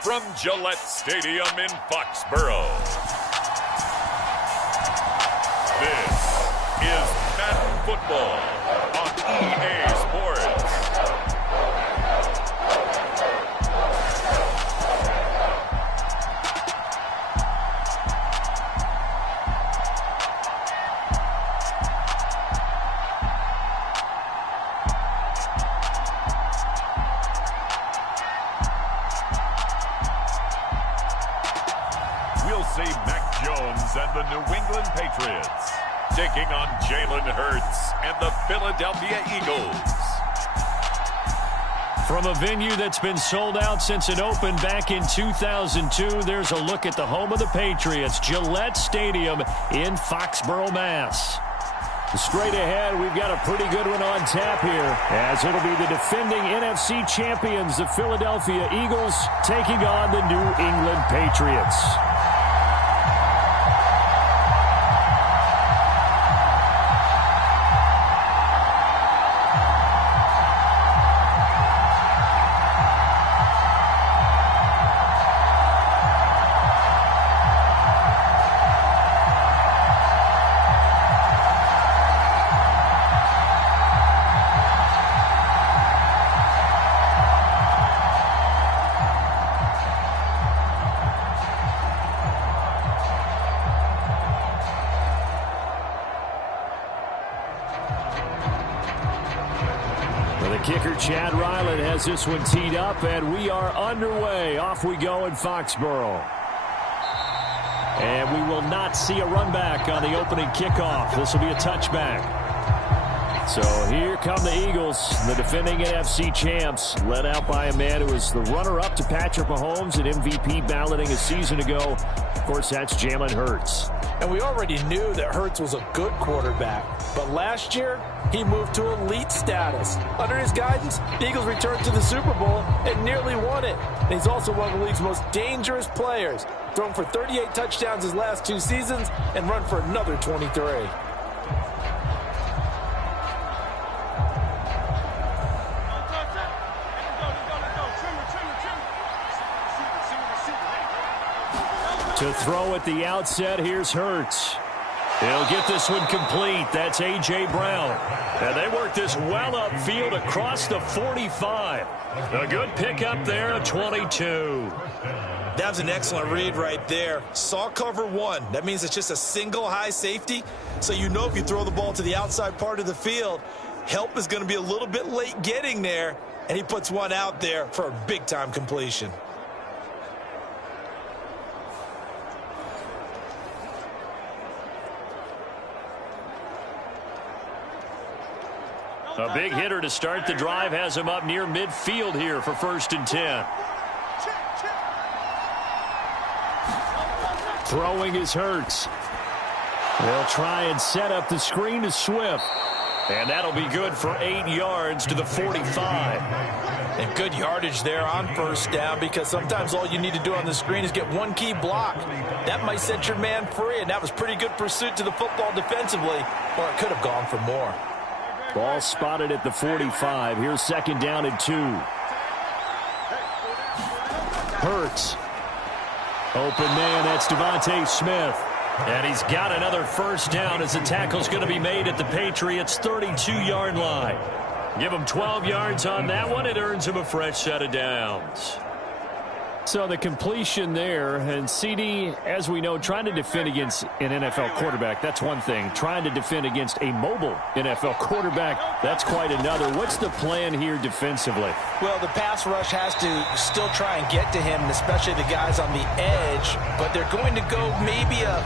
from Gillette Stadium in Foxborough. This is Madden Football on EA Sports. We'll see Mac Jones and the New England Patriots taking on Jalen Hurts and the Philadelphia Eagles. From a venue that's been sold out since it opened back in 2002, there's a look at the home of the Patriots, Gillette Stadium in Foxborough, Mass. Straight ahead, we've got a pretty good one on tap here, as it'll be the defending NFC champions, the Philadelphia Eagles, taking on the New England Patriots. Kicker Chad Ryland has this one teed up, and we are underway. Off we go in Foxborough. And we will not see a run back on the opening kickoff. This will be a touchback. So here come the Eagles, the defending NFC champs, led out by a man who was the runner-up to Patrick Mahomes at MVP balloting a season ago. Of course, that's Jalen Hurts. And we already knew that Hurts was a good quarterback. But last year, he moved to elite status. Under his guidance, the Eagles returned to the Super Bowl and nearly won it. And he's also one of the league's most dangerous players. Thrown for 38 touchdowns his last 2 seasons and run for another 23. To throw at the outset, here's Hurts. He'll get this one complete. That's A.J. Brown. And they work this well upfield across the 45. A good pickup there at 22. That was an excellent read right there. Saw cover 1. That means it's just a single high safety. So you know if you throw the ball to the outside part of the field, help is going to be a little bit late getting there. And he puts one out there for a big-time completion. A big hitter to start the drive has him up near midfield here for 1st and 10. Throwing is Hurts. They'll try and set up the screen to Swift. And that'll be good for 8 yards to the 45. And good yardage there on 1st down, because sometimes all you need to do on the screen is get one key block. That might set your man free, and that was pretty good pursuit to the football defensively, or it could have gone for more. Ball spotted at the 45. Here's 2nd down and 2. Hurts. Open man, that's Devontae Smith. And he's got another 1st down as the tackle's going to be made at the Patriots' 32-yard line. Give him 12 yards on that one. It earns him a fresh set of downs. So the completion there, and CD, as we know, trying to defend against an NFL quarterback, that's one thing. Trying to defend against a mobile NFL quarterback, that's quite another. What's the plan here defensively? Well, the pass rush has to still try and get to him, and especially the guys on the edge, but they're going to go maybe a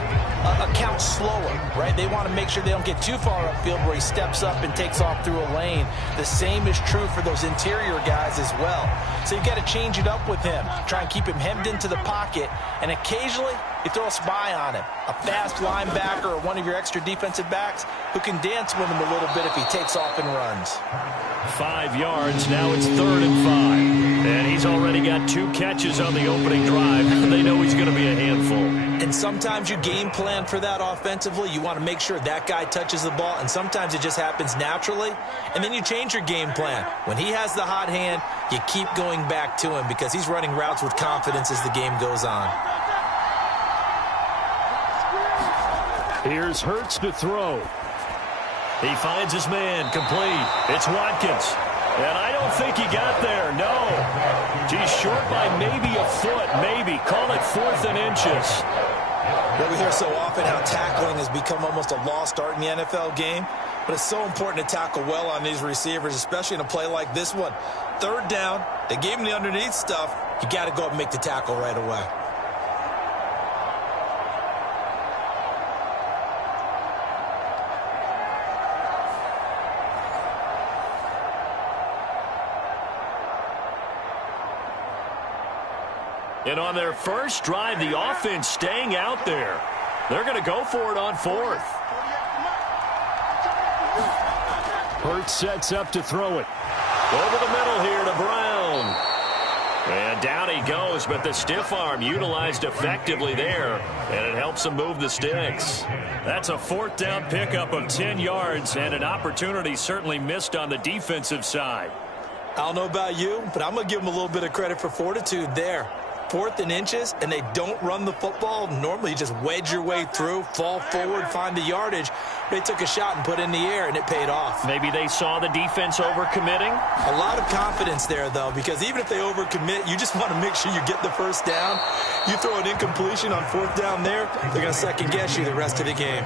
count slower, right? They want to make sure they don't get too far upfield where he steps up and takes off through a lane. The same is true for those interior guys as well. So you've got to change it up with him. Try and keep him hemmed into the pocket, and occasionally You throw a spy on him, a fast linebacker or one of your extra defensive backs who can dance with him a little bit if he takes off and runs. 5 yards. Now it's 3rd and 5. And he's already got 2 catches on the opening drive. They know he's going to be a handful. And sometimes you game plan for that offensively. You want to make sure that guy touches the ball, and sometimes it just happens naturally. And then you change your game plan. When he has the hot hand, you keep going back to him because he's running routes with confidence as the game goes on. Here's Hurts to throw. He finds his man, complete. It's Watkins. And I don't think he got there, no. He's short by maybe a foot, maybe. Call it 4th and inches. Well, we hear so often how tackling has become almost a lost art in the NFL game. But it's so important to tackle well on these receivers, especially in a play like this one. 3rd down, they gave him the underneath stuff. You got to go up and make the tackle right away. And on their first drive, the offense staying out there. They're going to go for it on 4th. Hurts sets up to throw it. Over the middle here to Brown. And down he goes, but the stiff arm utilized effectively there, and it helps him move the sticks. That's a 4th down pickup of 10 yards, and an opportunity certainly missed on the defensive side. I don't know about you, but I'm going to give them a little bit of credit for fortitude there. 4th and inches, and they don't run the football. Normally, you just wedge your way through, fall forward, find the yardage. They took a shot and put it in the air, and it paid off. Maybe they saw the defense overcommitting? A lot of confidence there, though, because even if they overcommit, you just want to make sure you get the first down. You throw an incompletion on 4th down there, they're going to second-guess you the rest of the game.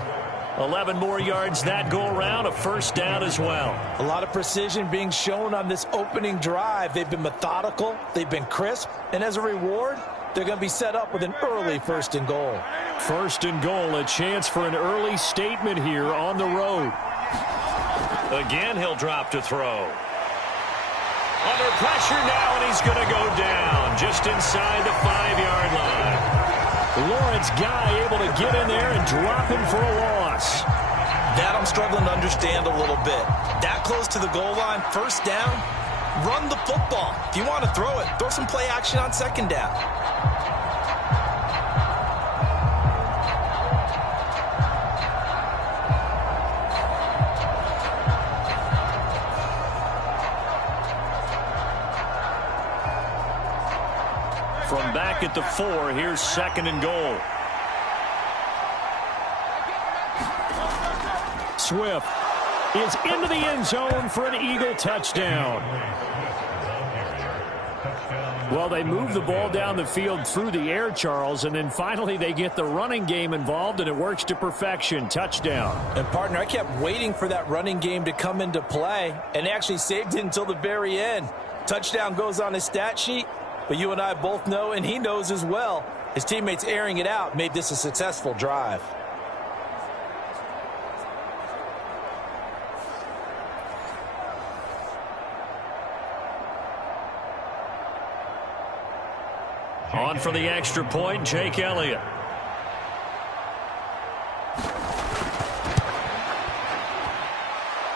11 more yards that go around, a 1st down as well. A lot of precision being shown on this opening drive. They've been methodical, they've been crisp, and as a reward, they're going to be set up with an early 1st and goal. 1st and goal, a chance for an early statement here on the road. Again, he'll drop to throw. Under pressure now, and he's going to go down just inside the 5-yard line. Lawrence Guy able to get in there and drop him for a loss. That I'm struggling to understand a little bit. That close to the goal line, 1st down, run the football. If you want to throw it, throw some play action on 2nd down. From back at the 4, here's 2nd and goal. Swift is into the end zone for an Eagle touchdown. Well, they move the ball down the field through the air, Charles, and then finally they get the running game involved, and it works to perfection. Touchdown. And, partner, I kept waiting for that running game to come into play, and they actually saved it until the very end. Touchdown goes on his stat sheet, but you and I both know, and he knows as well, his teammates airing it out made this a successful drive. On for the extra point, Jake Elliott.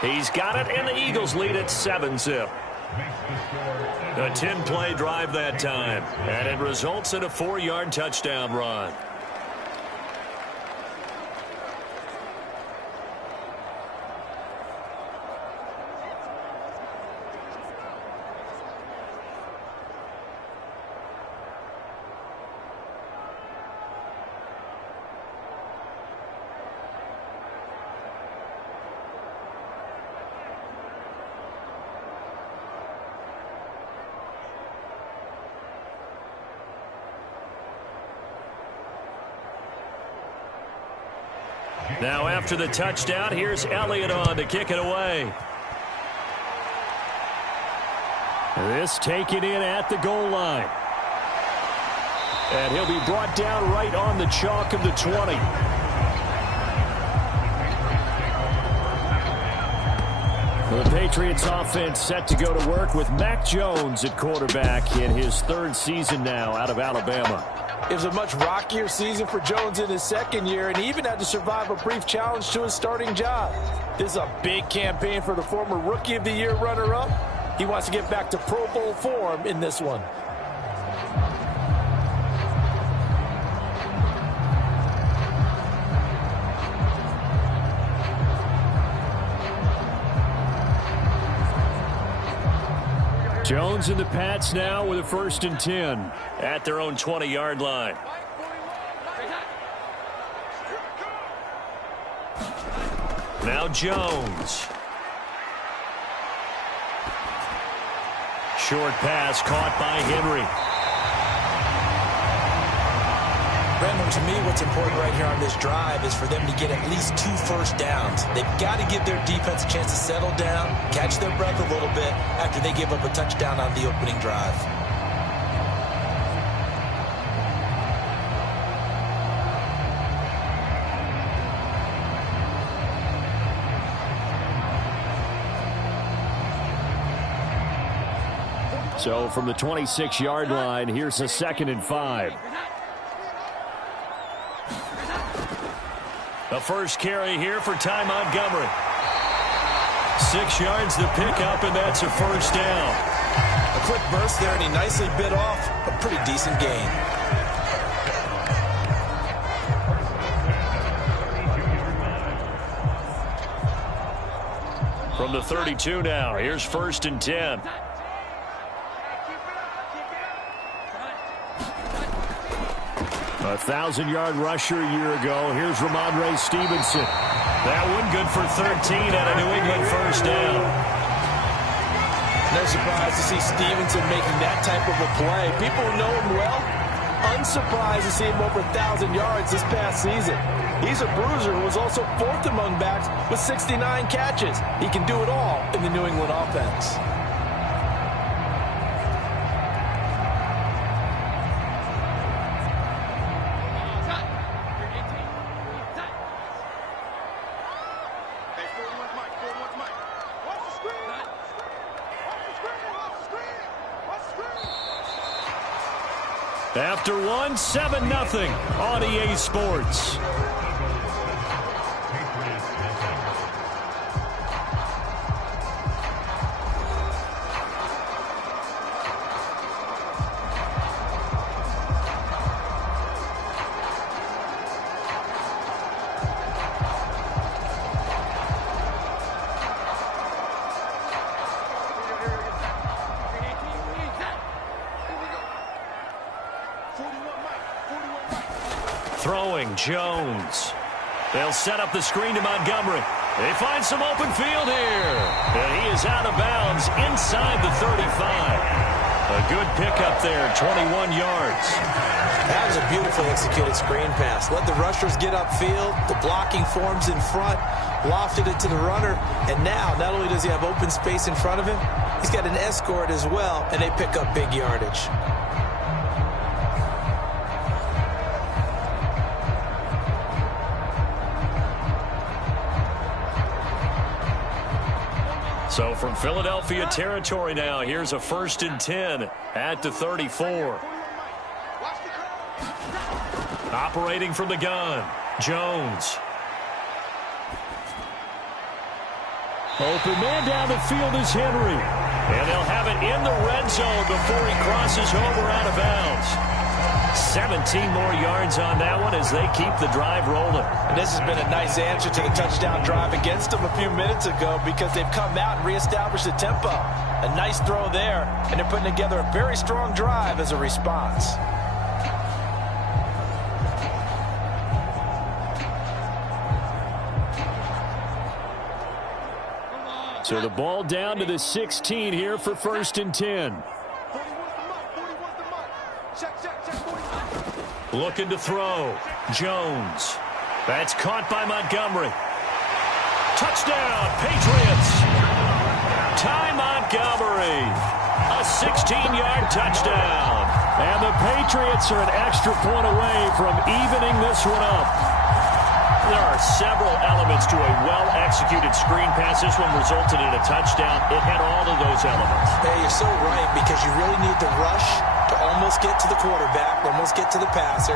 He's got it, and the Eagles lead at 7-zip. A 10-play drive that time, and it results in a 4-yard touchdown run. Now after the touchdown, here's Elliott on to kick it away. This taken in at the goal line. And he'll be brought down right on the chalk of the 20. The Patriots offense set to go to work with Mac Jones at quarterback in his 3rd season now out of Alabama. It was a much rockier season for Jones in his second year, and he even had to survive a brief challenge to his starting job. This is a big campaign for the former Rookie of the Year runner-up. He wants to get back to Pro Bowl form in this one. Jones and the Pats now with a 1st and 10 at their own 20-yard line. Now Jones. Short pass caught by Henry. Brandon, to me, what's important right here on this drive is for them to get at least 2 first downs. They've got to give their defense a chance to settle down, catch their breath a little bit after they give up a touchdown on the opening drive. So from the 26-yard line, here's a 2nd and 5. The first carry here for Ty Montgomery. 6 yards the pickup, and that's a 1st down. A quick burst there, and he nicely bit off a pretty decent gain. From the 32 now, here's 1st and 10. A 1,000-yard rusher a year ago. Here's Ramondre Stevenson. That one good for 13 and a New England 1st down. No surprise to see Stevenson making that type of a play. People who know him well, unsurprised to see him over 1,000 yards this past season. He's a bruiser who was also 4th among backs with 69 catches. He can do it all in the New England offense. After one, 7-0 on EA Sports. Throwing, Jones. They'll set up the screen to Montgomery. They find some open field here. And he is out of bounds inside the 35. A good pickup there, 21 yards. That was a beautifully executed screen pass. Let the rushers get upfield. The blocking forms in front. Lofted it to the runner. And now, not only does he have open space in front of him, he's got an escort as well, and they pick up big yardage. So from Philadelphia territory now, here's a 1st and 10 at the 34. Operating from the gun, Jones. Open man down the field is Henry. And they'll have it in the red zone before he crosses over out of bounds. 17 more yards on that one as they keep the drive rolling. And this has been a nice answer to the touchdown drive against them a few minutes ago because they've come out and reestablished the tempo. A nice throw there, and they're putting together a very strong drive as a response. So the ball down to the 16 here for 1st and 10. Looking to throw. Jones. That's caught by Montgomery. Touchdown, Patriots. Ty Montgomery. A 16-yard touchdown. And the Patriots are an extra point away from evening this one up. There are several elements to a well-executed screen pass. This one resulted in a touchdown. It had all of those elements. Hey, you're so right, because you really need to rush, to almost get to the quarterback, almost get to the passer.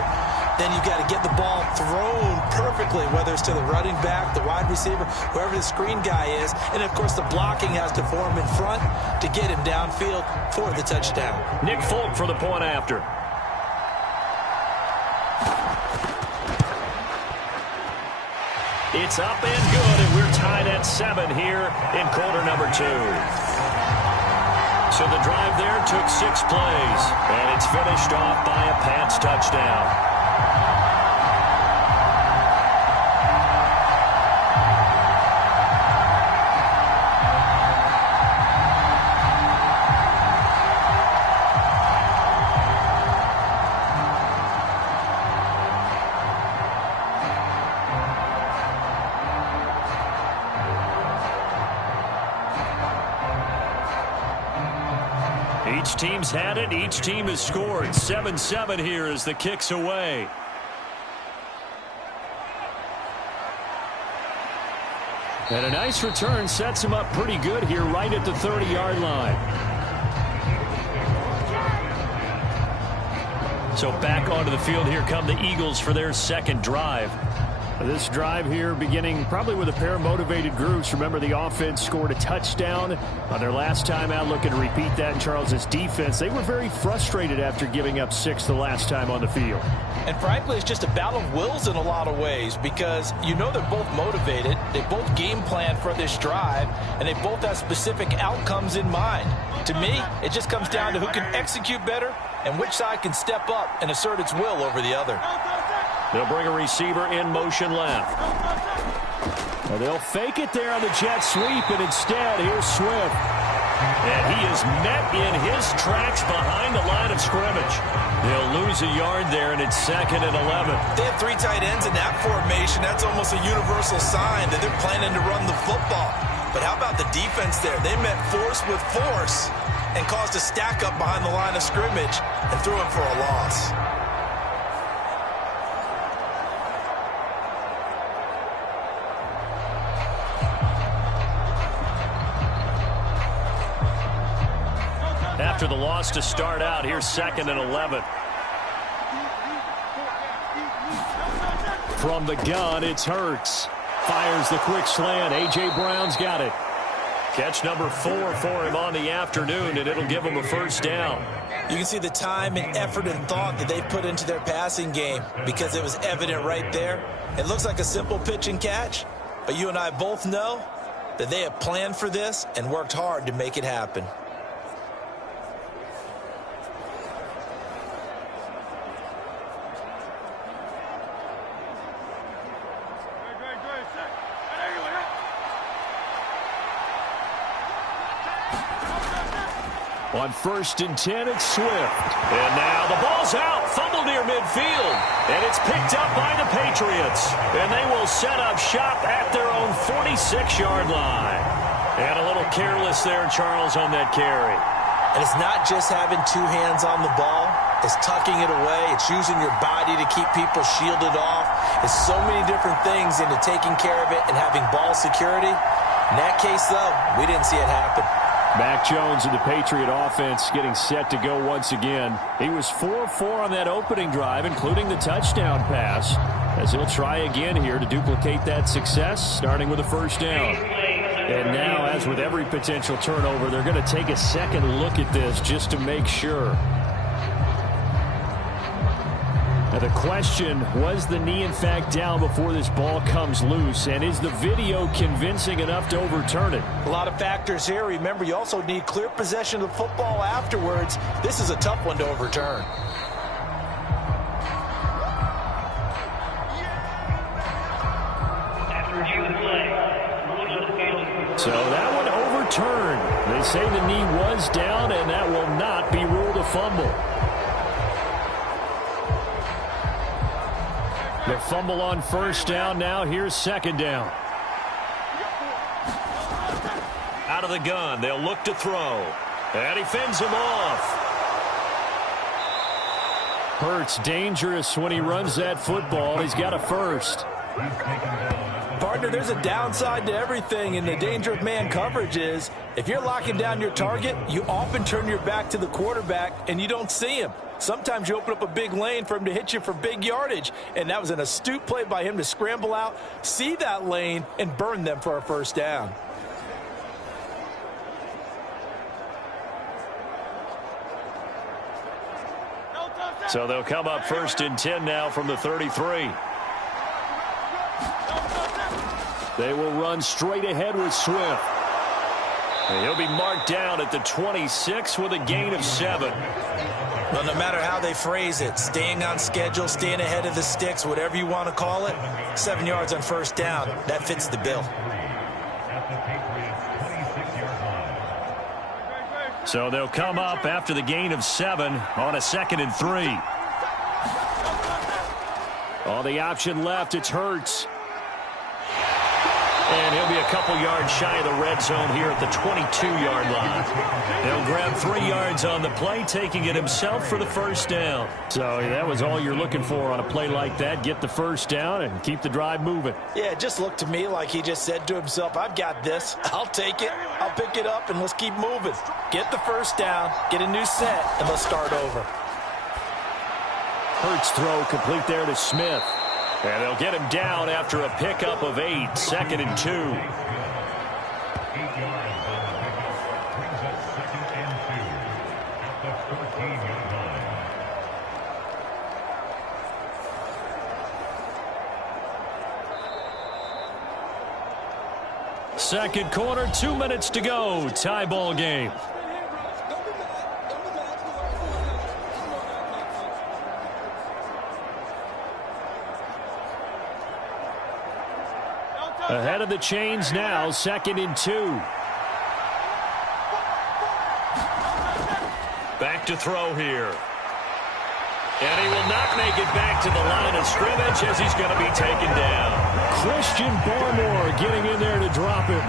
Then you've got to get the ball thrown perfectly, whether it's to the running back, the wide receiver, whoever the screen guy is. And, of course, the blocking has to form in front to get him downfield for the touchdown. Nick Folk for the point after. It's up and good, and we're tied at 7 here in quarter number 2. So the drive there took 6 plays, and it's finished off by a Pats touchdown. Each team's had it. Each team has scored. 7-7 here as the kick's away. And a nice return sets him up pretty good here right at the 30-yard line. So back onto the field, here come the Eagles for their second drive. This drive here beginning probably with a pair of motivated groups. Remember, the offense scored a touchdown on their last time out. Looking to repeat that in Charles's defense. They were very frustrated after giving up 6 the last time on the field. And frankly, it's just a battle of wills in a lot of ways, because you know they're both motivated. They both game plan for this drive, and they both have specific outcomes in mind. To me, it just comes down to who can execute better and which side can step up and assert its will over the other. They'll bring a receiver in motion left. And they'll fake it there on the jet sweep, and instead, here's Swift. And he is met in his tracks behind the line of scrimmage. They'll lose a yard there, and it's 2nd and 11. They have 3 tight ends in that formation. That's almost a universal sign that they're planning to run the football. But how about the defense there? They met force with force and caused a stack up behind the line of scrimmage and threw him for a loss. After the loss to start out, here's 2nd and 11. From the gun, it's Hurts. Fires the quick slant. A.J. Brown's got it. Catch number 4 for him on the afternoon, and it'll give him a first down. You can see the time and effort and thought that they put into their passing game, because it was evident right there. It looks like a simple pitch and catch, but you and I both know that they have planned for this and worked hard to make it happen. On 1st and 10, it's Swift. And now the ball's out. Fumble near midfield. And it's picked up by the Patriots. And they will set up shop at their own 46-yard line. And a little careless there, Charles, on that carry. And it's not just having 2 hands on the ball. It's tucking it away. It's using your body to keep people shielded off. It's so many different things into taking care of it and having ball security. In that case, though, we didn't see it happen. Mac Jones and the Patriot offense getting set to go once again. He was 4-4 on that opening drive, including the touchdown pass, as he'll try again here to duplicate that success, starting with a first down. And now, as with every potential turnover, they're going to take a second look at this just to make sure. Now the question, was the knee in fact down before this ball comes loose? And is the video convincing enough to overturn it? A lot of factors here. Remember, you also need clear possession of the football afterwards. This is a tough one to overturn. So that one overturned. They say the knee was down, and that will not be ruled a fumble. The fumble on first down. Now here's 2nd down. Out of the gun. They'll look to throw. And he fends him off. Hurts dangerous when he runs that football. He's got a first. Partner, there's a downside to everything, and the danger of man coverage is if you're locking down your target, you often turn your back to the quarterback and you don't see him. Sometimes you open up a big lane for him to hit you for big yardage, and that was an astute play by him to scramble out, see that lane, and burn them for a first down. So they'll come up 1st and 10 now from the 33. They will run straight ahead with Swift. And he'll be marked down at the 26 with a gain of 7. Well, no matter how they phrase it, staying on schedule, staying ahead of the sticks, whatever you want to call it, 7 yards on first down, that fits the bill. So they'll come up after the gain of 7 on a 2nd and 3. On the option left, it's Hurts. And he'll be a couple yards shy of the red zone here at the 22-yard line. They'll grab 3 yards on the play, taking it himself for the first down. So that was all you're looking for on a play like that. Get the first down and keep the drive moving. Yeah, it just looked to me like he just said to himself, I've got this. I'll take it. I'll pick it up, and let's keep moving. Get the first down, get a new set, and let's start over. Hurts throw complete there to Smith. And they'll get him down after a pickup of 8, 2nd and 2. Second quarter, 2 minutes to go. Tie ball game. Ahead of the chains now, 2nd and 2. Back to throw here. And he will not make it back to the line of scrimmage as he's going to be taken down. Christian Barmore getting in there to drop him.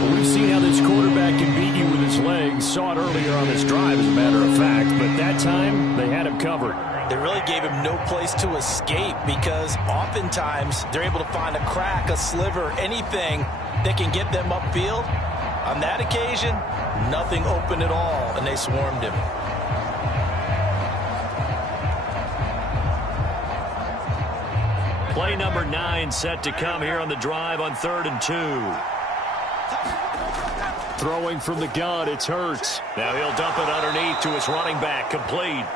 Well, we've seen how this quarterback can beat you with his legs. Saw it earlier on this drive, as a matter of fact. But that time, they had him covered. They really gave him no place to escape because oftentimes they're able to find a crack, a sliver, anything that can get them upfield. On that occasion, nothing open at all, and they swarmed him. Play number 9 set to come here on the drive on 3rd and 2. Throwing from the gun, it's Hurts. Now he'll dump it underneath to his running back, complete.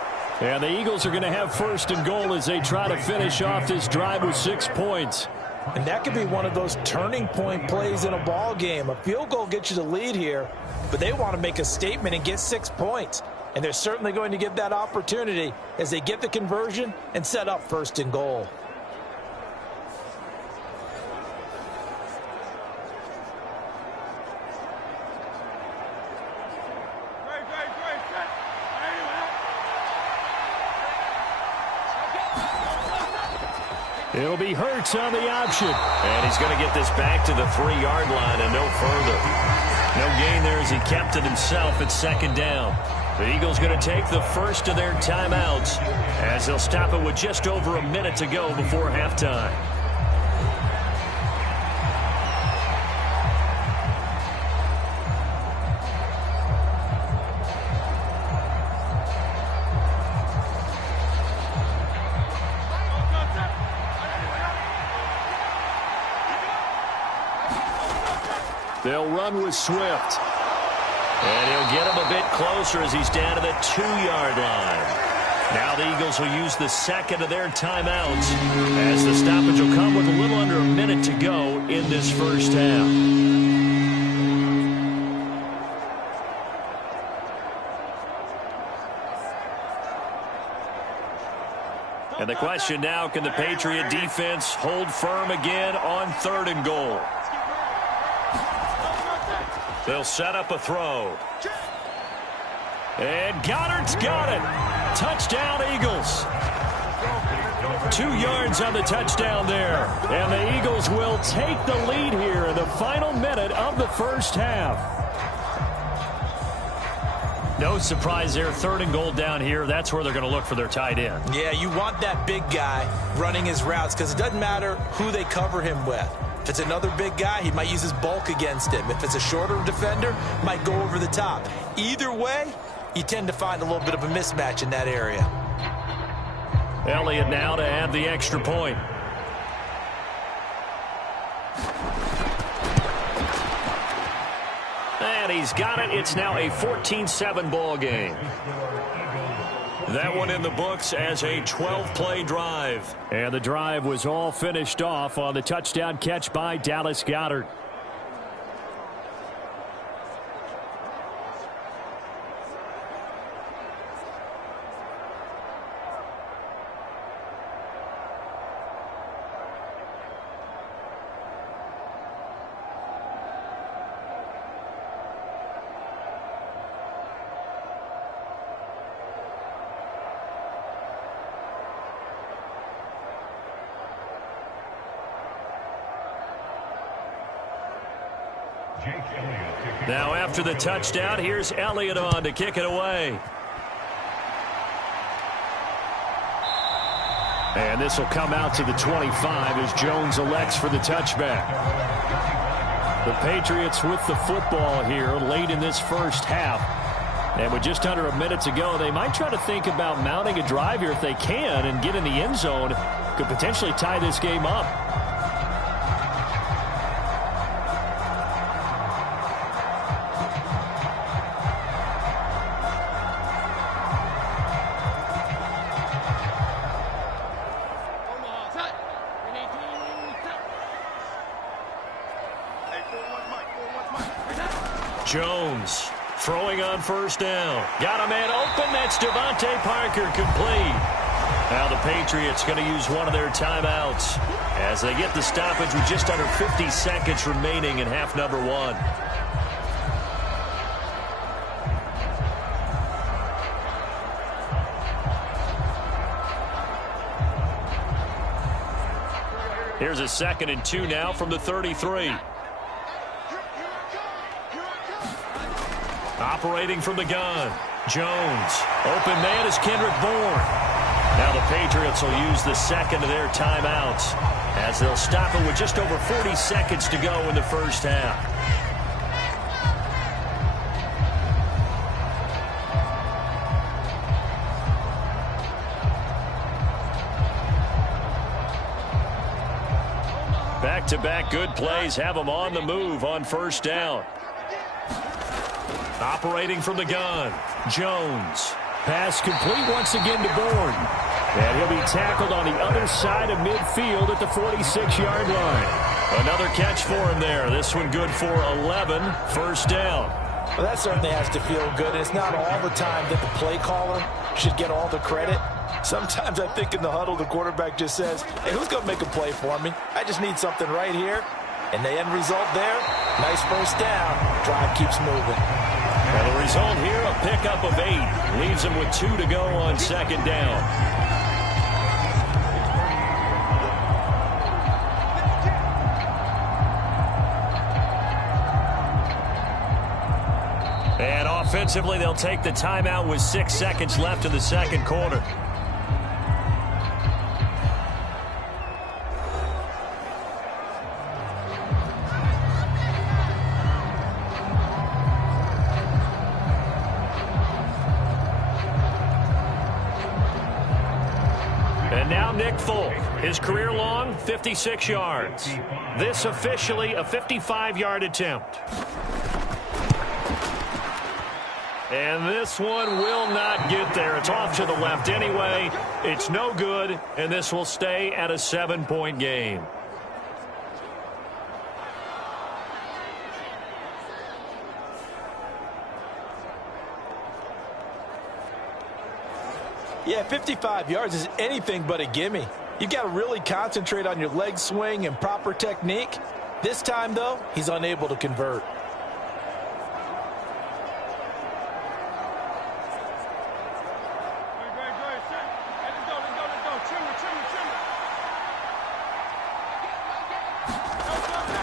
And the Eagles are going to have 1st and goal as they try to finish off this drive with 6 points. And that could be one of those turning point plays in a ball game. A field goal gets you the lead here, but they want to make a statement and get 6 points. And they're certainly going to get that opportunity as they get the conversion and set up 1st and goal. It'll be Hurts on the option. And he's going to get this back to the 3-yard line and no further. No gain there as he kept it himself at 2nd down. The Eagles going to take the first of their timeouts as they'll stop it with just over a minute to go before halftime. They'll run with Swift. And he'll get him a bit closer as he's down to the 2-yard line. Now the Eagles will use the 2nd of their timeouts as the stoppage will come with a little under a minute to go in this first half. And the question now, can the Patriot defense hold firm again on 3rd and goal? They'll set up a throw. And Goddard's got it. Touchdown, Eagles. 2 yards on the touchdown there. And the Eagles will take the lead here in the final minute of the first half. No surprise there. 3rd and goal down here. That's where they're going to look for their tight end. Yeah, you want that big guy running his routes because it doesn't matter who they cover him with. If it's another big guy, he might use his bulk against him. If it's a shorter defender, might go over the top. Either way, you tend to find a little bit of a mismatch in that area. Elliott now to add the extra point. And he's got it. It's now a 14-7 ball game. That one in the books as a 12-play drive. And the drive was all finished off on the touchdown catch by Dallas Goedert. Now after the touchdown, here's Elliott on to kick it away. And this will come out to the 25 as Jones elects for the touchback. The Patriots with the football here late in this first half. And with just under a minute to go, they might try to think about mounting a drive here if they can and get in the end zone. Could potentially tie this game up. Jones throwing on first down. Got a man open. That's Devontae Parker, complete. Now the Patriots going to use one of their timeouts as they get the stoppage with just under 50 seconds remaining in half number one. Here's a 2nd and 2 now from the 33. Operating from the gun. Jones. Open man is Kendrick Bourne. Now the Patriots will use the 2nd of their timeouts as they'll stop it with just over 40 seconds to go in the first half. Back-to-back good plays have them on the move on first down. Operating from the gun. Jones. Pass complete once again to Bourne. And he'll be tackled on the other side of midfield at the 46-yard line. Another catch for him there. This one good for 11. First down. Well, that certainly has to feel good. And it's not all the time that the play caller should get all the credit. Sometimes I think in the huddle, the quarterback just says, hey, who's going to make a play for me? I just need something right here. And the end result there, nice first down. Drive keeps moving. And the result here, a pickup of 8. Leaves him with 2 to go on second down. And offensively, they'll take the timeout with 6 seconds left in the second quarter. And now Nick Folk, his career long, 56 yards. This officially a 55-yard attempt. And this one will not get there. It's off to the left anyway. It's no good, and this will stay at a 7-point game. Yeah, 55 yards is anything but a gimme. You've got to really concentrate on your leg swing and proper technique. This time, though, he's unable to convert.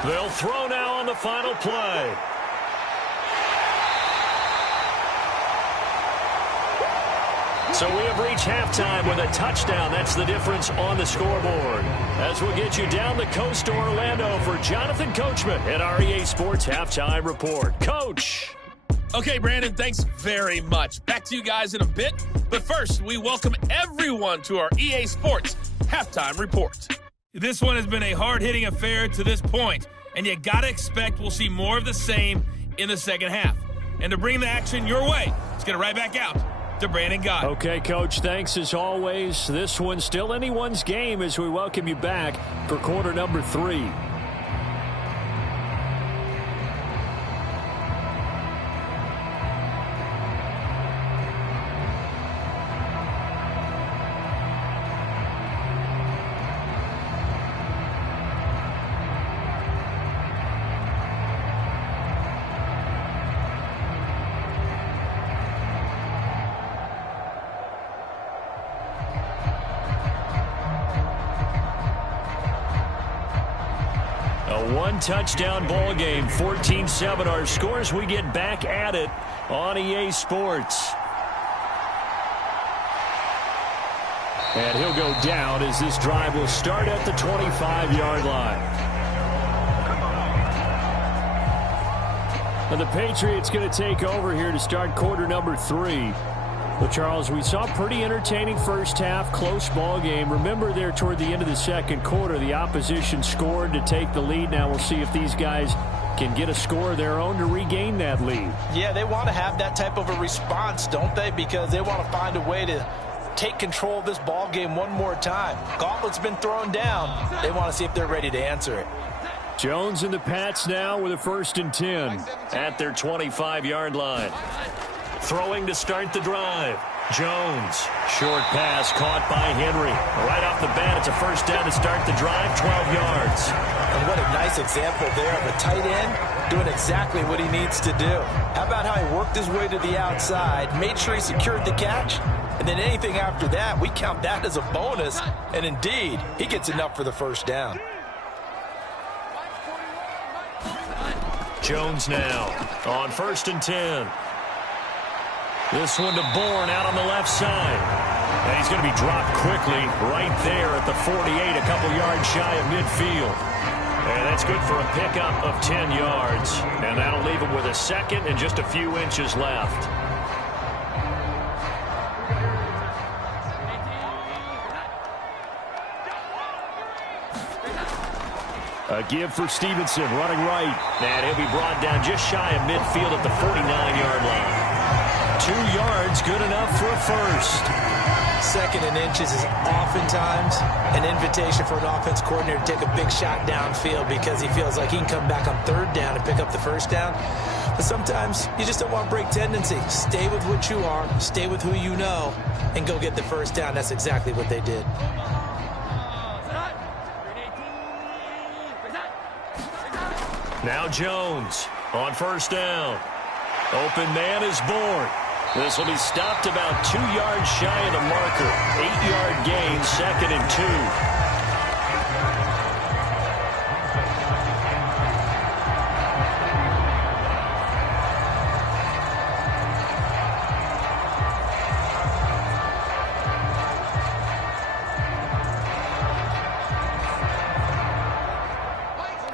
They'll throw now on the final play. So we have reached halftime with a touchdown. That's the difference on the scoreboard. As we'll get you down the coast to Orlando for Jonathan Coachman at our EA Sports Halftime Report. Coach. Okay, Brandon, thanks very much. Back to you guys in a bit. But first, we welcome everyone to our EA Sports Halftime Report. This one has been a hard-hitting affair to this point, and you got to expect we'll see more of the same in the second half. And to bring the action your way, let's get it right back out to Brandon Guy. Okay, Coach, thanks as always. This one's still anyone's game as we welcome you back for quarter number 3. Touchdown ball game, 14-7 our scores. We get back at it on EA Sports. And he'll go down as this drive will start at the 25-yard line. And the Patriots going to take over here to start quarter number 3. Well, Charles, we saw a pretty entertaining first half, close ball game. Remember there toward the end of the second quarter, the opposition scored to take the lead. Now we'll see if these guys can get a score of their own to regain that lead. Yeah, they want to have that type of a response, don't they? Because they want to find a way to take control of this ball game one more time. Gauntlet's been thrown down. They want to see if they're ready to answer it. Jones and the Pats now with a 1st and 10 at their 25-yard line. Throwing to start the drive. Jones. Short pass caught by Henry. Right off the bat, it's a first down to start the drive, 12 yards. And what a nice example there of a tight end doing exactly what he needs to do. How about how he worked his way to the outside, made sure he secured the catch, and then anything after that, we count that as a bonus. And indeed, he gets enough for the first down. Jones now on 1st and 10. This one to Bourne out on the left side. And he's going to be dropped quickly right there at the 48, a couple yards shy of midfield. And that's good for a pickup of 10 yards. And that'll leave him with a second and just a few inches left. A give for Stevenson, running right. And he'll be brought down just shy of midfield at the 49-yard line. 2 yards, good enough for a first. 2nd and inches is oftentimes an invitation for an offense coordinator to take a big shot downfield because he feels like he can come back on 3rd down and pick up the first down. But sometimes you just don't want break tendency. Stay with what you are, stay with who you know, and go get the first down. That's exactly what they did. Now Jones on 1st down. Open man is Bourne. This will be stopped about 2 yards shy of the marker. 8-yard gain, 2nd and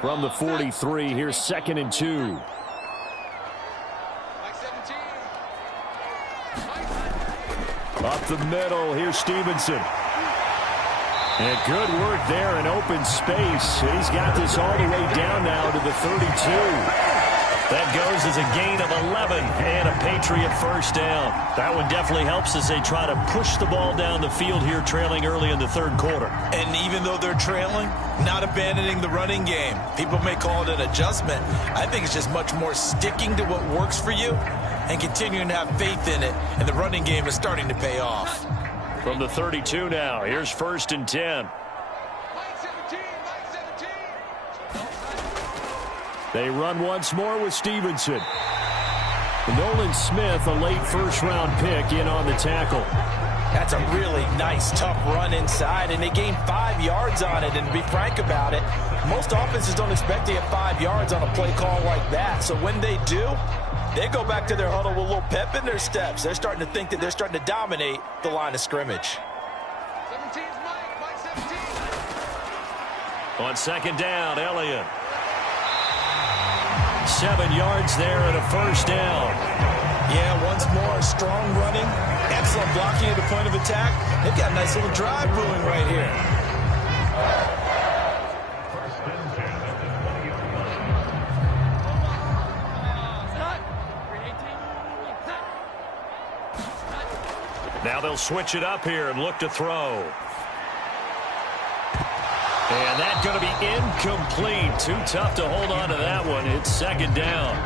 2. From the 43, here's 2nd and 2. Up the middle, here's Stevenson. And good work there in open space. He's got this all the way down now to the 32. That goes as a gain of 11 and a Patriot first down. That one definitely helps as they try to push the ball down the field here, trailing early in the 3rd quarter. And even though they're trailing, not abandoning the running game. People may call it an adjustment. I think it's just much more sticking to what works for you and continuing to have faith in it. And the running game is starting to pay off. From the 32 now, here's 1st and 10. They run once more with Stevenson. Nolan Smith, a late 1st-round pick, in on the tackle. That's a really nice, tough run inside, and they gained 5 yards on it. And to be frank about it, most offenses don't expect to get 5 yards on a play call like that. So when they do, They go back to their huddle with a little pep in their steps. They're starting to think that they're starting to dominate the line of scrimmage. 17's Mike 17. On second down, Elliott. 7 yards there and a first down. Yeah, once more, strong running, excellent blocking at the point of attack. They've got a nice little drive brewing right here. Now they'll switch it up here and look to throw. And that's going to be incomplete. Too tough to hold on to that one. It's second down.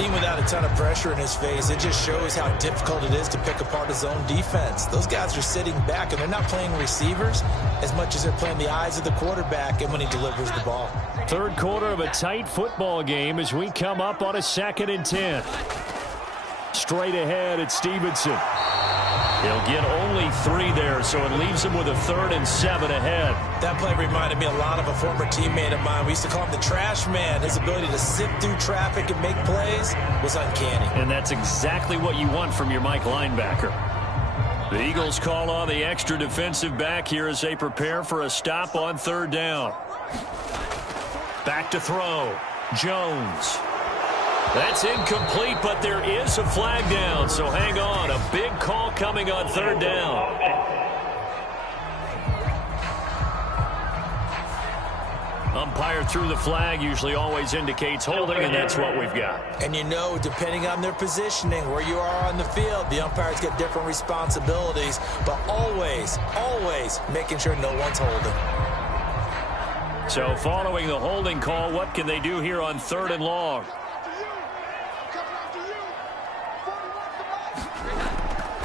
Even without a ton of pressure in his face, it just shows how difficult it is to pick apart his own defense. Those guys are sitting back, and they're not playing receivers as much as they're playing the eyes of the quarterback and when he delivers the ball. Third quarter of a tight football game as we come up on a 2nd and 10. Straight ahead at Stevenson. He'll get only 3 there, so it leaves him with a 3rd and 7 ahead. That play reminded me a lot of a former teammate of mine. We used to call him the trash man. His ability to sift through traffic and make plays was uncanny. And that's exactly what you want from your Mike linebacker. The Eagles call on the extra defensive back here as they prepare for a stop on 3rd down. Back to throw. Jones. That's incomplete, but there is a flag down, so hang on. A big call coming on 3rd down. Umpire threw the flag, usually always indicates holding, and that's what we've got. And you know, depending on their positioning, where you are on the field, the umpires get different responsibilities, but always, always making sure no one's holding. So following the holding call, what can they do here on 3rd and long?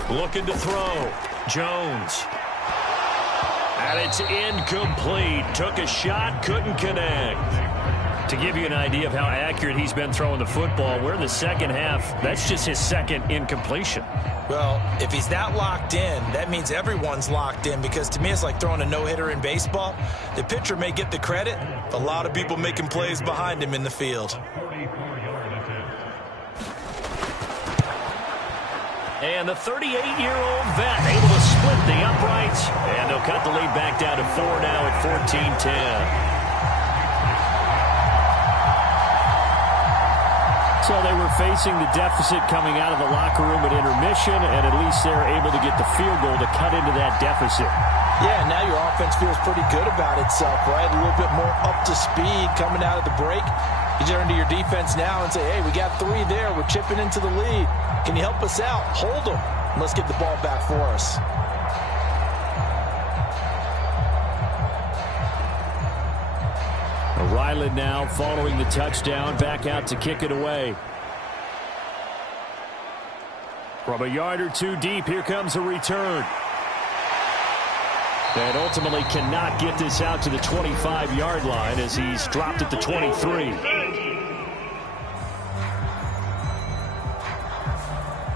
Looking to throw. Jones. And it's incomplete. Took a shot, couldn't connect. To give you an idea of how accurate he's been throwing the football, we're in the second half. That's just his 2nd incompletion. Well, if he's that locked in, that means everyone's locked in, because to me it's like throwing a no-hitter in baseball. The pitcher may get the credit, a lot of people making plays behind him in the field. And the 38-year-old vet able to split the uprights. And they'll cut the lead back down to 4 now at 14-10. So they were facing the deficit coming out of the locker room at intermission, and at least they're able to get the field goal to cut into that deficit. Yeah, now your offense feels pretty good about itself, right? A little bit more up to speed coming out of the break. You turn to your defense now and say, hey, we got 3 there. We're chipping into the lead. Can you help us out? Hold them. Let's get the ball back for us. Ryland now following the touchdown, back out to kick it away. From a yard or 2 deep, here comes a return. And ultimately cannot get this out to the 25-yard line as he's dropped at the 23.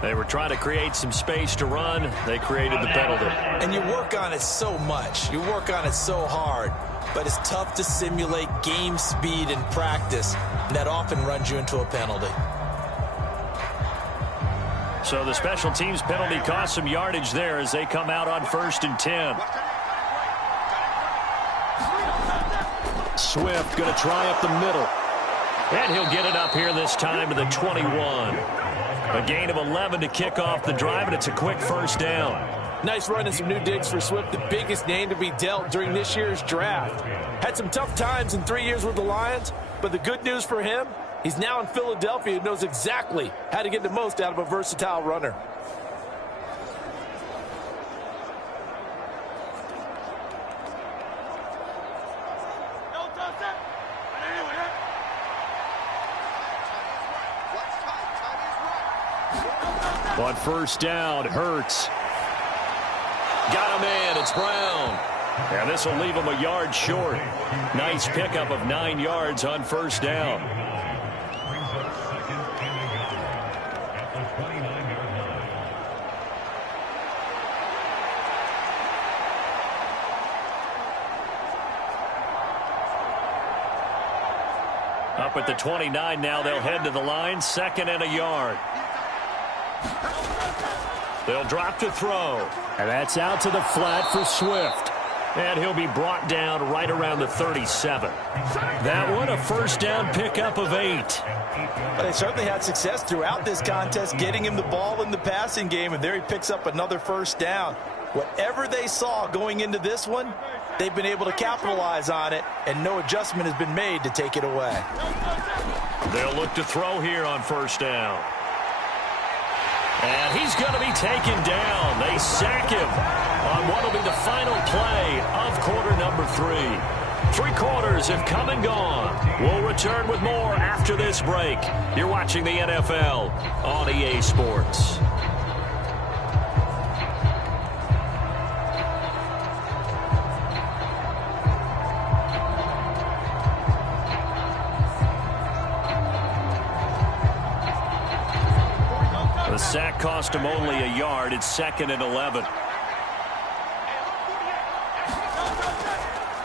They were trying to create some space to run. They created the penalty. And you work on it so much. You work on it so hard. But it's tough to simulate game speed in practice. And that often runs you into a penalty. So the special teams penalty cost some yardage there as they come out on 1st and 10. Swift going to try up the middle. And he'll get it up here this time to the 21. A gain of 11 to kick off the drive, and it's a quick first down. Nice run and some new digs for Swift, the biggest name to be dealt during this year's draft. Had some tough times in 3 years with the Lions, but the good news for him, he's now in Philadelphia and knows exactly how to get the most out of a versatile runner. On first down, Hurts. Got a man, it's Brown. And this will leave him a yard short. Nice pickup of 9 yards on first down. Up at the 29 now, they'll head to the line, 2nd and a yard. They'll drop to throw. And that's out to the flat for Swift. And he'll be brought down right around the 37. That one, a first down pickup of 8. But they certainly had success throughout this contest, getting him the ball in the passing game, and there he picks up another first down. Whatever they saw going into this one, they've been able to capitalize on it, and no adjustment has been made to take it away. They'll look to throw here on first down. And he's going to be taken down. They sack him on what will be the final play of quarter number 3. 3 quarters have come and gone. We'll return with more after this break. You're watching the NFL on EA Sports. The sack cost him only a yard. It's 2nd and 11.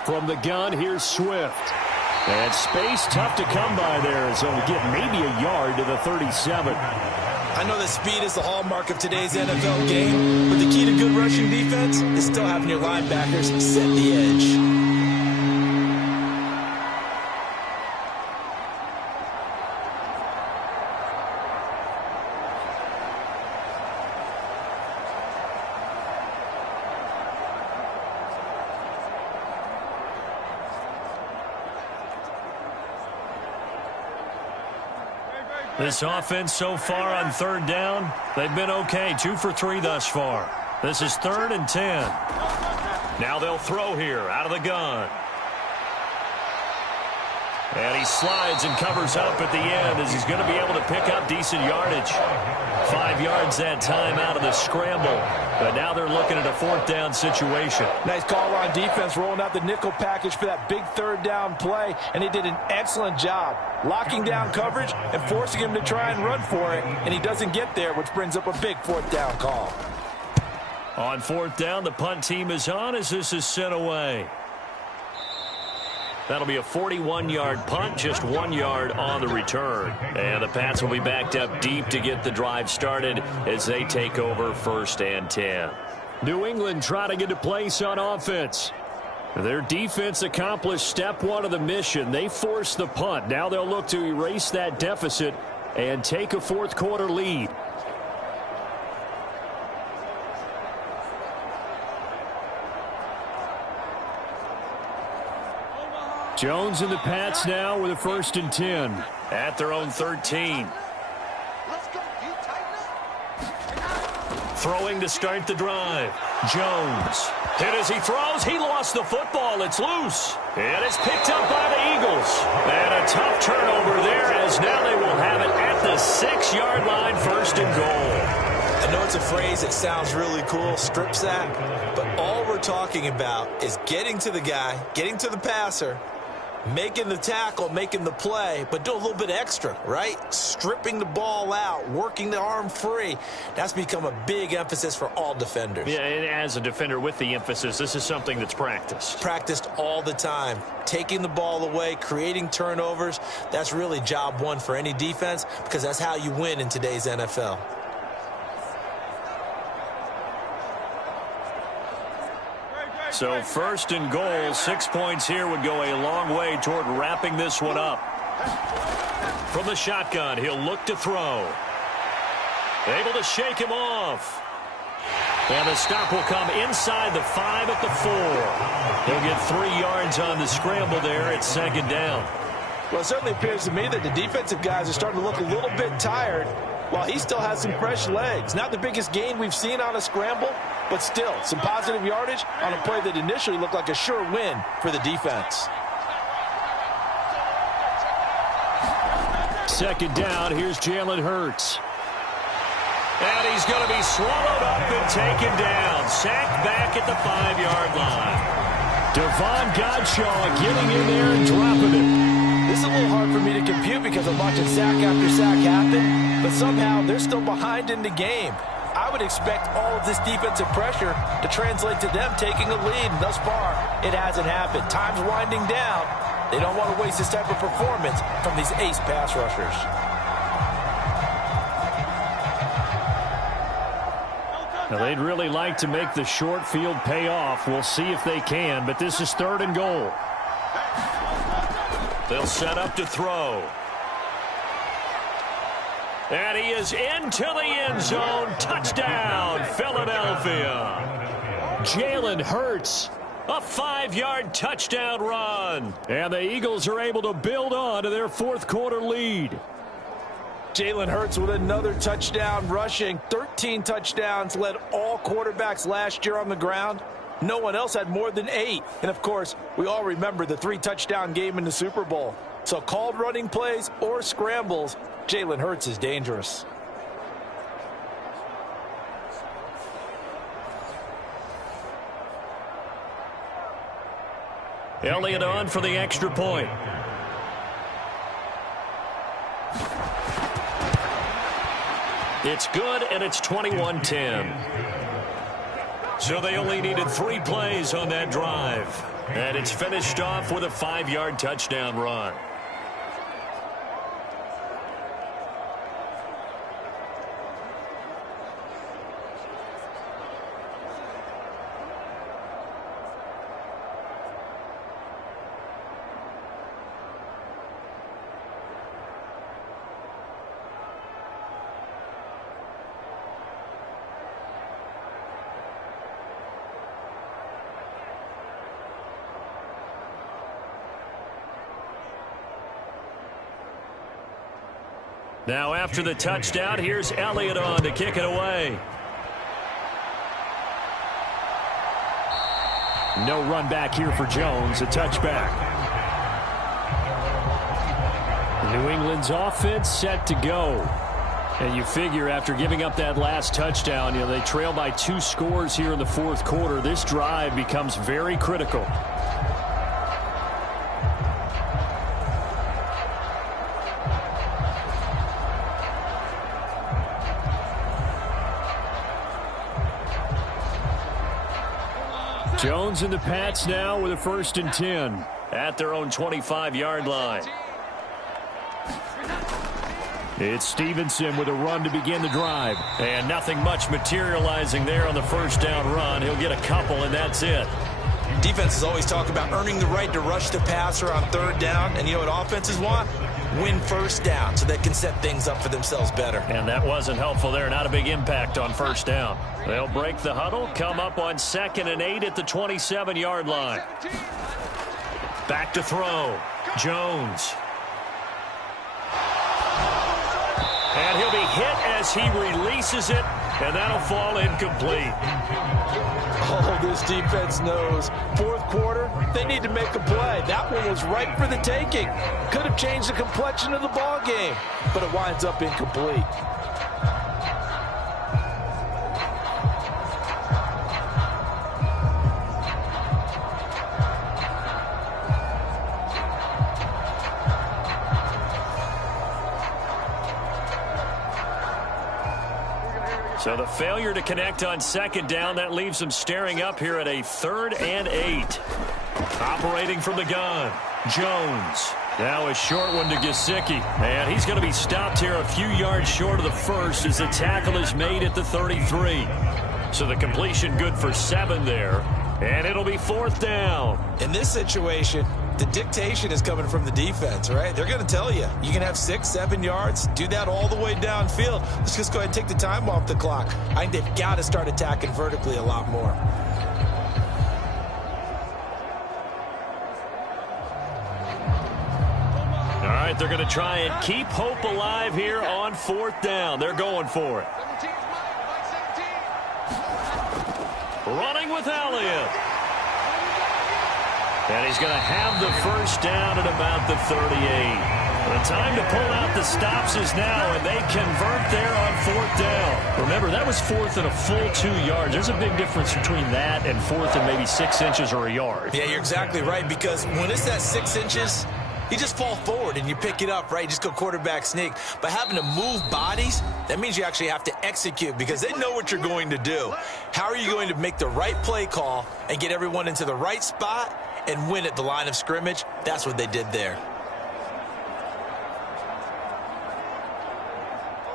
From the gun, here's Swift. And space tough to come by there, so he'll get maybe a yard to the 37. I know that speed is the hallmark of today's NFL game, but the key to good rushing defense is still having your linebackers set the edge. This offense so far on 3rd down, they've been okay. 2 for 3 thus far. This is 3rd and 10. Now they'll throw here out of the gun. And he slides and covers up at the end as he's going to be able to pick up decent yardage. 5 yards that time out of the scramble. But now they're looking at a 4th down situation. Nice call on defense, rolling out the nickel package for that big 3rd down play, and he did an excellent job locking down coverage and forcing him to try and run for it, and he doesn't get there, which brings up a big 4th down call. On 4th down, the punt team is on as this is sent away. That'll be a 41-yard punt, just 1 yard on the return. And the Pats will be backed up deep to get the drive started as they take over 1st and 10. New England trying to get a place on offense. Their defense accomplished step 1 of the mission. They forced the punt. Now they'll look to erase that deficit and take a 4th quarter lead. Jones and the Pats now with a 1st and 10 at their own 13. Throwing to start the drive. Jones hit as he throws. He lost the football. It's loose. And it's picked up by the Eagles. And a tough turnover there as now they will have it at the 6-yard line, 1st and goal. I know it's a phrase that sounds really cool, strip sack, but all we're talking about is getting to the guy, getting to the passer, making the tackle, making the play, but do a little bit extra, right? Stripping the ball out, working the arm free. That's become a big emphasis for all defenders. Yeah, and as a defender with the emphasis, this is something that's practiced. Practiced all the time. Taking the ball away, creating turnovers, that's really job 1 for any defense because that's how you win in today's NFL. So 1st and goal, 6 points here would go a long way toward wrapping this one up. From the shotgun, he'll look to throw. Able to shake him off. And the stop will come inside the 5 at the 4. He'll get 3 yards on the scramble there at 2nd down. Well, it certainly appears to me that the defensive guys are starting to look a little bit tired while he still has some fresh legs. Not the biggest gain we've seen on a scramble, but still some positive yardage on a play that initially looked like a sure win for the defense. 2nd down, here's Jalen Hurts. And he's going to be swallowed up and taken down. Sacked back at the 5-yard line. Devon Godshaw getting in there and dropping it. This is a little hard for me to compute because I'm watching sack after sack happen, but somehow they're still behind in the game. I would expect all of this defensive pressure to translate to them taking a lead, and thus far, it hasn't happened. Time's winding down, They don't want to waste this type of performance from these ace pass rushers. Now, they'd really like to make the short field pay off. We'll see if they can, but this is 3rd and goal. They'll set up to throw. And he is into the end zone. Touchdown, Philadelphia. Jalen Hurts, a 5-yard touchdown run. And the Eagles are able to build on to their 4th quarter lead. Jalen Hurts with another touchdown rushing. 13 touchdowns, led all quarterbacks last year on the ground. No one else had more than 8. And, of course, we all remember the 3-touchdown game in the Super Bowl. So called running plays or scrambles, Jalen Hurts is dangerous. Elliott on for the extra point. It's good, and it's 21-10. So they only needed 3 plays on that drive. And it's finished off with a 5-yard touchdown run. Now after the touchdown, here's Elliott on to kick it away. No run back here for Jones, a touchback. New England's offense set to go. And you figure after giving up that last touchdown, they trail by 2 scores here in the 4th quarter. This drive becomes very critical. Jones and the Pats now with a 1st and 10 at their own 25-yard line. It's Stevenson with a run to begin the drive. And nothing much materializing there on the 1st down run. He'll get a couple, and that's it. Defenses always talk about earning the right to rush the passer on 3rd down. And you know what offenses want? Win 1st down so they can set things up for themselves better. And that wasn't helpful there. Not a big impact on 1st down. They'll break the huddle, come up on 2nd and 8 at the 27-yard line. Back to throw. Jones. And he'll be hit as he releases it, and that'll fall incomplete. Oh, this defense knows. 4th quarter, they need to make a play. That one was ripe for the taking. Could have changed the complexion of the ball game, but it winds up incomplete. So the failure to connect on 2nd down, that leaves them staring up here at a 3rd and 8. Operating from the gun, Jones. Now a short one to Gesicki. And he's going to be stopped here a few yards short of the 1st as the tackle is made at the 33. So the completion good for 7 there. And it'll be 4th down. In this situation, the dictation is coming from the defense, right? They're going to tell you, you can have 6, 7 yards, do that all the way downfield. Let's just go ahead and take the time off the clock. I think they've got to start attacking vertically a lot more. All right, they're going to try and keep hope alive here on 4th down. They're going for it. Running with Elliott. And he's going to have the 1st down at about the 38. The time to pull out the stops is now, and they convert there on 4th down. Remember, that was 4th and a full 2 yards. There's a big difference between that and 4th and maybe 6 inches or a yard. Yeah, you're exactly right, because when it's that 6 inches, you just fall forward and you pick it up, right? You just go quarterback sneak. But having to move bodies, that means you actually have to execute because they know what you're going to do. How are you going to make the right play call and get everyone into the right spot and win at the line of scrimmage. That's what they did there.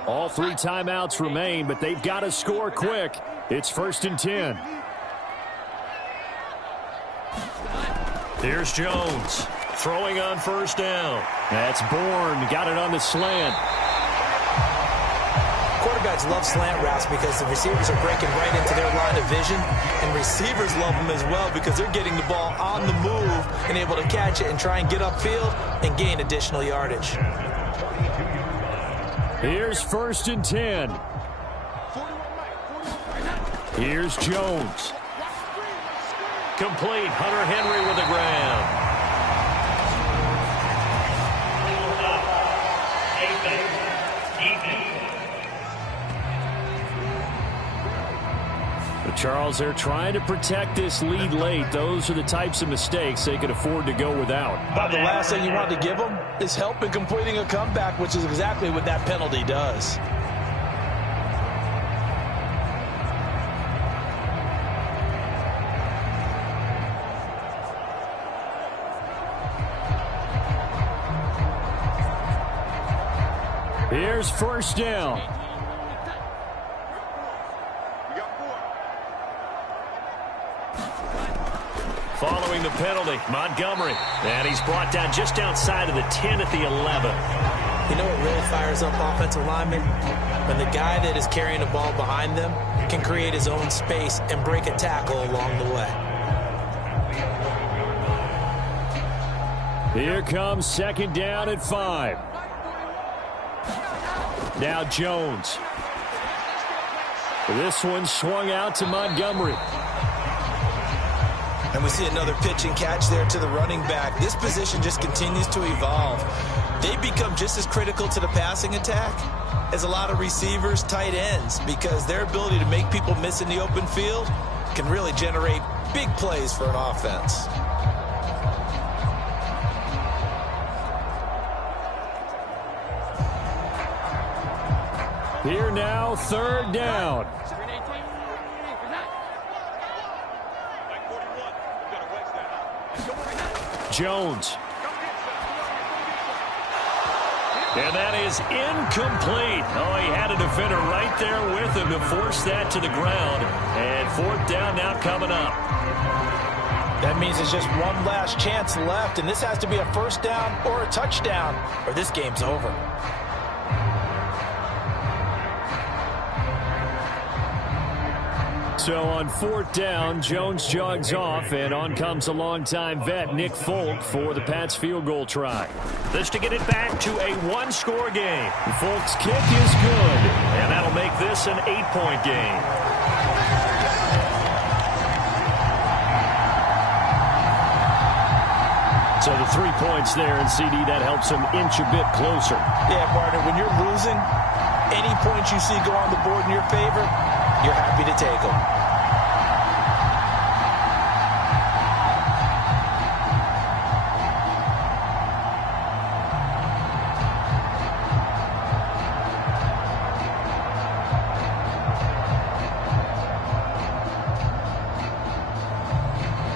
All 3 timeouts remain, but they've got to score quick. It's 1st and 10. Here's Jones throwing on 1st down. That's Bourne. Got it on the slant. Quarterbacks love slant routes because the receivers are breaking right into their line of vision, and receivers love them as well because they're getting the ball on the move and able to catch it and try and get upfield and gain additional yardage. Here's 1st and 10. Here's Jones. Complete. Hunter Henry with the ground. But Charles, they're trying to protect this lead late. Those are the types of mistakes they could afford to go without. But the last thing you want to give them is help in completing a comeback, which is exactly what that penalty does. Here's 1st down. Following the penalty, Montgomery. And he's brought down just outside of the 10 at the 11. You know what really fires up offensive linemen? When the guy that is carrying the ball behind them can create his own space and break a tackle along the way. Here comes 2nd down at 5. Now Jones. This one swung out to Montgomery. And we see another pitch and catch there to the running back. This position just continues to evolve. They become just as critical to the passing attack as a lot of receivers, tight ends, because their ability to make people miss in the open field can really generate big plays for an offense. Here now, 3rd down. Jones. And that is incomplete. Oh, he had a defender right there with him to force that to the ground. And 4th down now coming up. That means it's just one last chance left, and this has to be a 1st down or a touchdown, or this game's over. So on 4th down, Jones jogs off, and on comes a longtime vet, Nick Folk, for the Pats field goal try. This to get it back to a 1-score game. Folk's kick is good, and that'll make this an 8-point game. So the 3 points there, and CD, that helps him inch a bit closer. Yeah, partner, when you're losing, any points you see go on the board in your favor, you're happy to take them.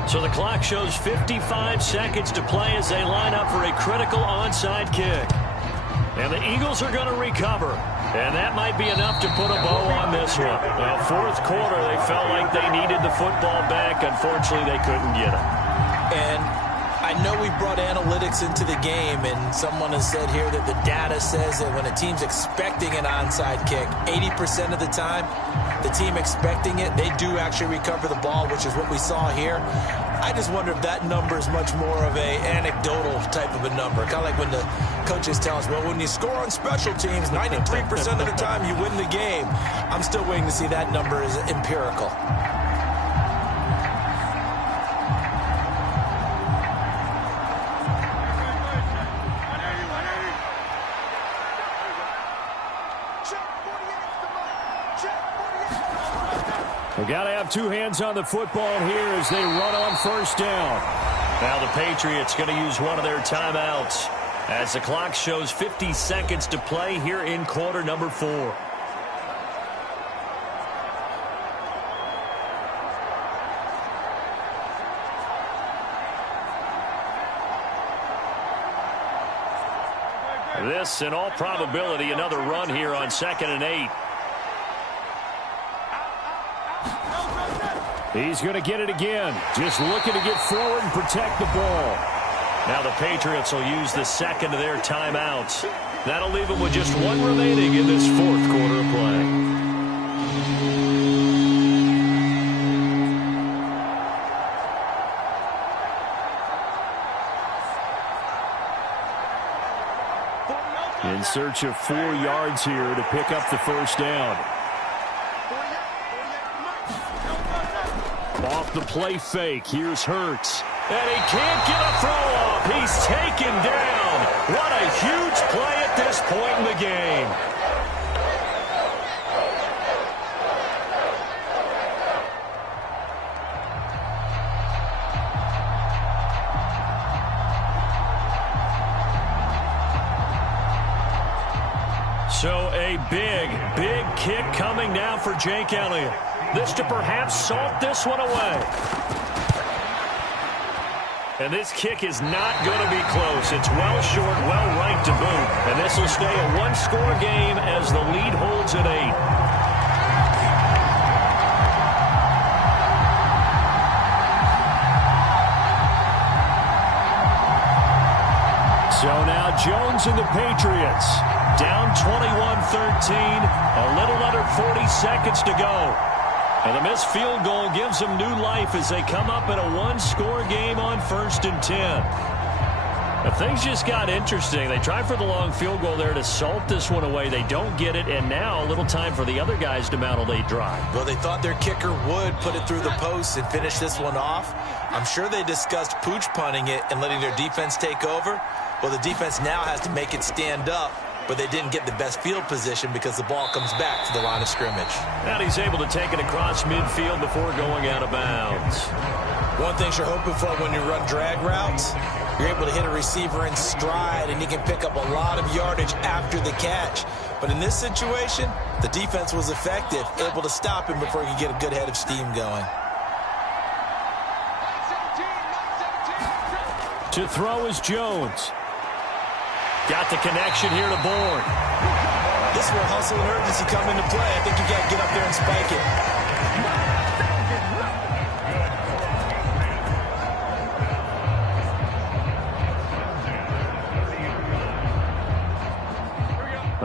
So the clock shows 55 seconds to play as they line up for a critical onside kick. And the Eagles are going to recover. And that might be enough to put a bow on this one. Well, 4th quarter, they felt like they needed the football back. Unfortunately, they couldn't get it. And I know we brought analytics into the game, and someone has said here that the data says that when a team's expecting an onside kick, 80% of the time, the team expecting it, they do actually recover the ball, which is what we saw here. I just wonder if that number is much more of a anecdotal type of a number. Kind of like when the coaches tell us, well, when you score on special teams, 93% of the time you win the game. I'm still waiting to see that number is empirical. We got to have 2 hands on the football here as they run on 1st down. Now the Patriots going to use one of their timeouts as the clock shows 50 seconds to play here in quarter number 4. This, in all probability, another run here on 2nd and 8. He's going to get it again. Just looking to get forward and protect the ball. Now the Patriots will use the second of their timeouts. That'll leave them with just one remaining in this 4th quarter of play. In search of 4 yards here to pick up the first down. Off the play fake, here's Hurts. And he can't get a throw off. He's taken down. What a huge play at this point in the game. So a big kick coming now for Jake Elliott. This to perhaps salt this one away. And this kick is not going to be close. It's well short, well right to boot. And this will stay a one-score game as the lead holds at 8. So now Jones and the Patriots down 21-13, a little under 40 seconds to go. And the missed field goal gives them new life as they come up in a one-score game on 1st and 10. Now, things just got interesting. They tried for the long field goal there to salt this one away. They don't get it, and now a little time for the other guys to mount a late drive. Well, they thought their kicker would put it through the post and finish this one off. I'm sure they discussed pooch punting it and letting their defense take over. Well, the defense now has to make it stand up, but they didn't get the best field position because the ball comes back to the line of scrimmage. And he's able to take it across midfield before going out of bounds. One thing you're hoping for when you run drag routes, you're able to hit a receiver in stride, and he can pick up a lot of yardage after the catch. But in this situation, the defense was effective, able to stop him before he could get a good head of steam going. To throw is Jones. Got the connection here to Bourne. This is where hustle and urgency come into play. I think you got to get up there and spike it.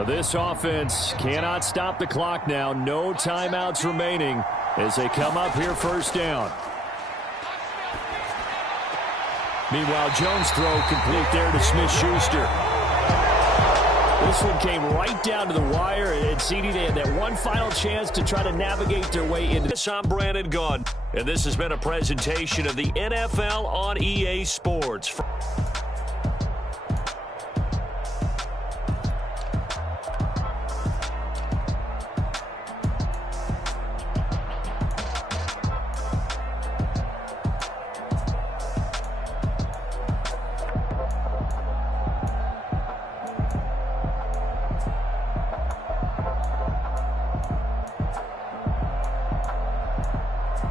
This offense cannot stop the clock now. No timeouts remaining as they come up here 1st down. Meanwhile, Jones' throw complete there to Smith-Schuster. This one came right down to the wire, and CD, they had that one final chance to try to navigate their way into this. I'm Brandon Gunn, and this has been a presentation of the NFL on EA Sports.